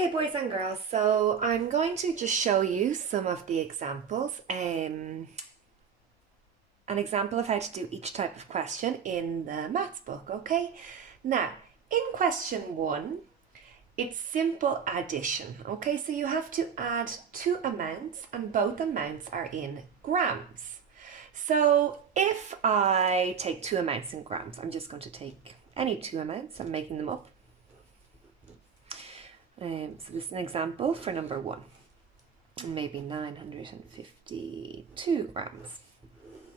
Okay, boys and girls, so I'm going to just show you some of the examples. An example of how to do each type of question in the maths book, okay? Now, in question one, it's simple addition, okay? So you have to add two amounts and both amounts are in grams. So if I take two amounts in grams, I'm just going to take any two amounts, I'm making them up. So this is an example for number one, maybe 952 grams.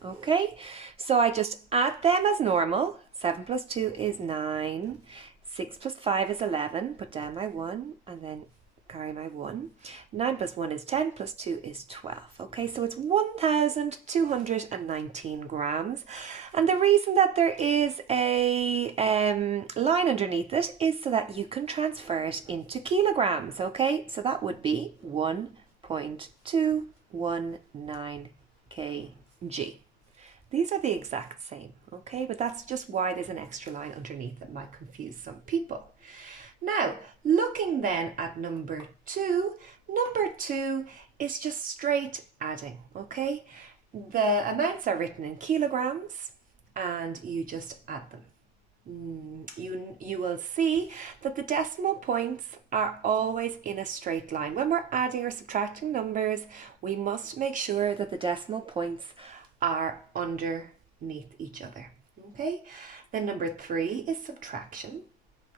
Okay, so I just add them as normal. 7 plus 2 is 9, 6 plus 5 is 11, put down my 1 and then carry my 1. 9 plus 1 is 10, plus 2 is 12. Okay, so it's 1,219 grams. And the reason that there is a line underneath it is so that you can transfer it into kilograms. Okay, so that would be 1.219 kg. These are the exact same, okay? But that's just why there's an extra line underneath that might confuse some people. Now, looking then at number two is just straight adding, okay? The amounts are written in kilograms and you just add them. You will see that the decimal points are always in a straight line. When we're adding or subtracting numbers, we must make sure that the decimal points are underneath each other. Okay, then number 3 is subtraction.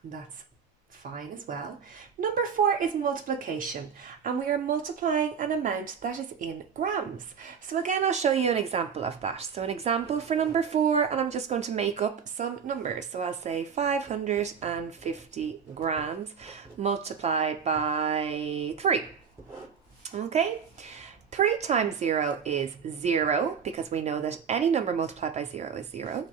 That's fine as well. Number 4 is multiplication, and we are multiplying an amount that is in grams. So again, I'll show you an example of that. So an example for number 4, and I'm just going to make up some numbers. So I'll say 550 grams multiplied by 3. Okay. 3 times 0 is 0, because we know that any number multiplied by 0 is 0.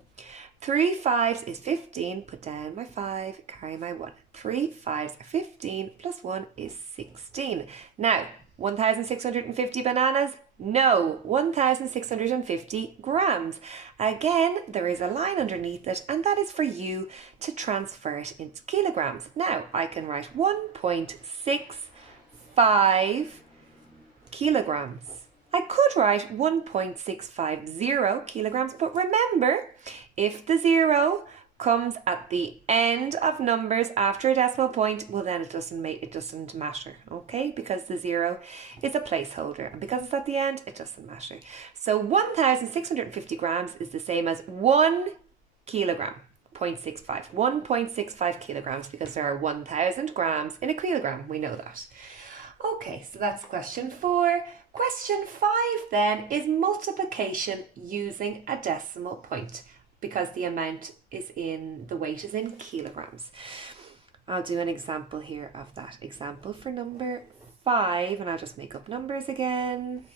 3 fives is 15, put down my 5, carry my 1. 3 fives are 15, plus 1 is 16. Now, 1,650 bananas? No, 1,650 grams. Again, there is a line underneath it, and that is for you to transfer it into kilograms. Now, I can write 1.65 kilograms. I could write 1.650 kilograms, but remember, if the 0 comes at the end of numbers after a decimal point, well then it doesn't matter, okay? Because the 0 is a placeholder, and because it's at the end, it doesn't matter. So 1,650 grams is the same as 1 kilogram. 0.65, 1.65 kilograms, because there are 1,000 grams in a kilogram. We know that. Okay, so that's question 4. Question 5 then is multiplication using a decimal point, because the amount is the weight is in kilograms. I'll do an example here of that. Example for number 5, and I'll just make up numbers again.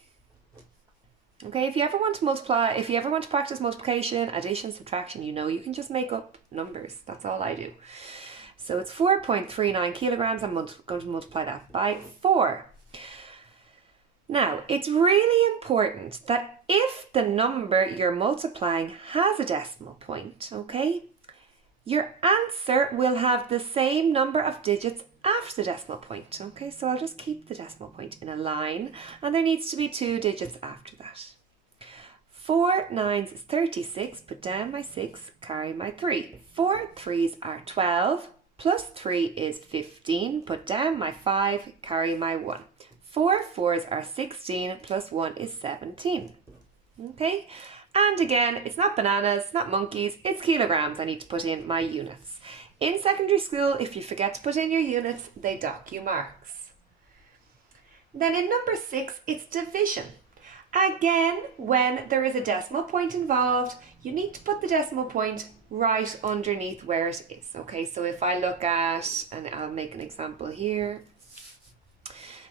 Okay, if you ever want to practice multiplication, addition, subtraction, you can just make up numbers. That's all I do. So it's 4.39 kilograms. I'm going to multiply that by 4. Now, it's really important that if the number you're multiplying has a decimal point, okay, your answer will have the same number of digits after the decimal point. Okay, so I'll just keep the decimal point in a line, and there needs to be 2 digits after that. 4 nines is 36, put down my 6, carry my 3. 4 threes are 12. Plus 3 is 15, put down my 5, carry my 1. 4 fours are 16, plus 1 is 17. Okay, and again, it's not bananas, it's not monkeys, it's kilograms. I need to put in my units. In secondary school, if you forget to put in your units, they dock you marks. Then in number 6, it's division. Again, when there is a decimal point involved, you need to put the decimal point right underneath where it is. Okay, so if I look at, and I'll make an example here,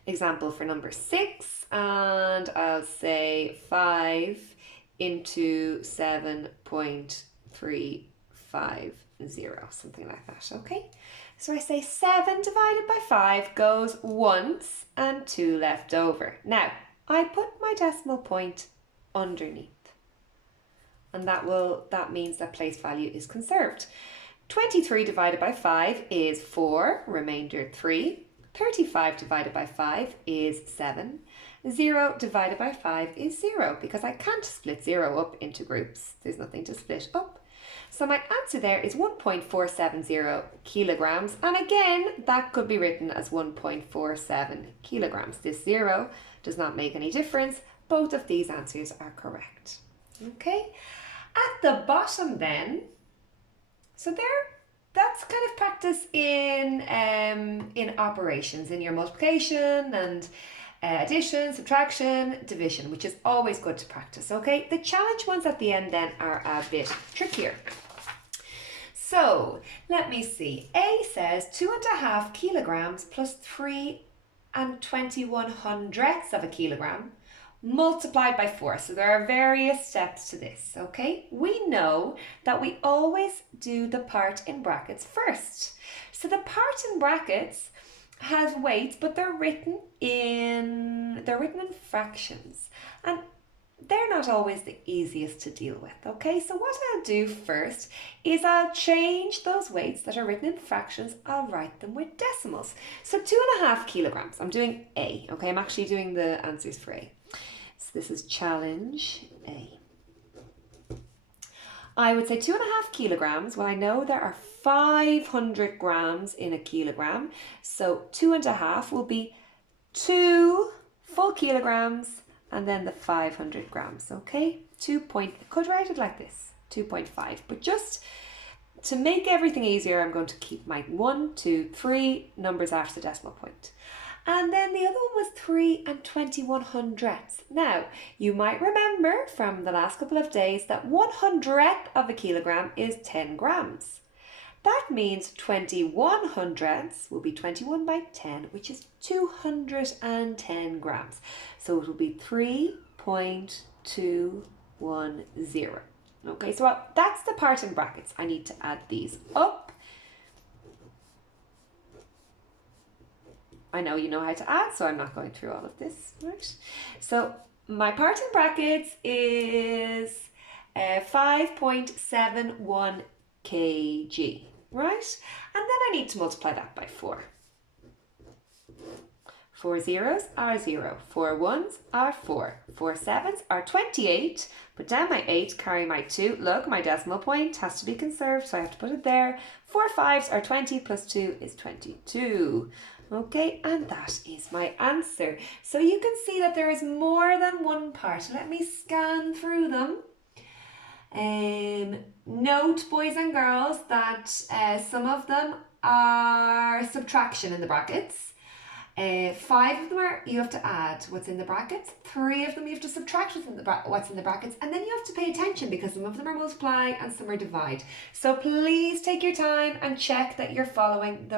example for number 6, and I'll say 5 into 7.350, something like that, okay? So I say 7 divided by 5 goes once and 2 left over. Now, I put my decimal point underneath, and that means that place value is conserved. 23 divided by 5 is 4, remainder 3. 35 divided by 5 is 7. 0 divided by 5 is 0 because I can't split 0 up into groups. There's nothing to split up. So my answer there is 1.470 kilograms. And again, that could be written as 1.47 kilograms. This 0 does not make any difference. Both of these answers are correct. Okay, at the bottom then, so that's kind of practice in operations, in your multiplication and addition, subtraction, division, which is always good to practice, okay? The challenge ones at the end then are a bit trickier. So let me see. A says 2.5 kilograms plus 3 21/100ths of a kilogram multiplied by 4. So there are various steps to this, okay? We know that we always do the part in brackets first. So the part in brackets has weights, but they're written in fractions, and they're not always the easiest to deal with, okay? So what I'll do first is I'll change those weights that are written in fractions, I'll write them with decimals. So 2.5 kilograms, I'm doing A, okay? I'm actually doing the answers for A. So this is challenge A. I would say 2.5 kilograms. Well, I know there are 500 grams in a kilogram. So 2.5 will be 2 full kilograms and then the 500 grams, okay? Could write it like this, 2.5. But just to make everything easier, I'm going to keep my 1, 2, 3 numbers after the decimal point. And then the other one was 3 21/100ths. Now, you might remember from the last couple of days that 100th of a kilogram is 10 grams. That means 21/100ths will be 21 by 10, which is 210 grams. So it will be 3.210. Okay, so that's the part in brackets. I need to add these up. I know you know how to add, so I'm not going through all of this, right? So my part in brackets is 5.71 kg, right? And then I need to multiply that by 4. 4 zeros are 0. 4 ones are 4. 4 sevens are 28. Put down my 8, carry my 2. Look, my decimal point has to be conserved, so I have to put it there. 4 fives are 20 plus 2 is 22. Okay, and that is my answer. So you can see that there is more than one part. Let me scan through them. Note, boys and girls, that some of them are subtraction in the brackets. 5 of them are you have to add what's in the brackets. 3 of them you have to subtract what's in the brackets, and then you have to pay attention because some of them are multiply and some are divide. So please take your time and check that you're following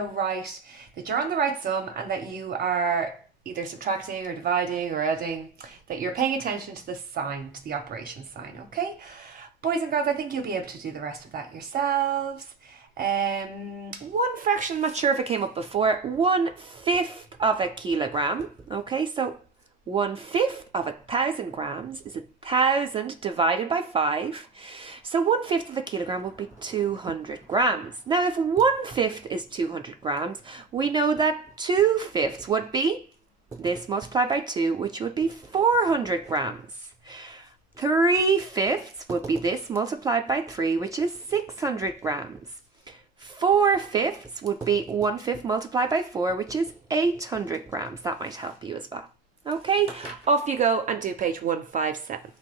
that you're on the right sum, and that you are either subtracting or dividing or adding, that you're paying attention to the sign, to the operation sign, okay? Boys and girls, I think you'll be able to do the rest of that yourselves. One fraction, I'm not sure if it came up before, 1/5 of a kilogram. Okay, so 1/5 of 1,000 grams is 1,000 divided by 5. So 1/5 of a kilogram would be 200 grams. Now, if 1/5 is 200 grams, we know that 2/5 would be this multiplied by 2, which would be 400 grams. 3/5 would be this multiplied by 3, which is 600 grams. 4/5 would be 1/5 multiplied by 4, which is 800 grams. That might help you as well. Okay, off you go and do page 157.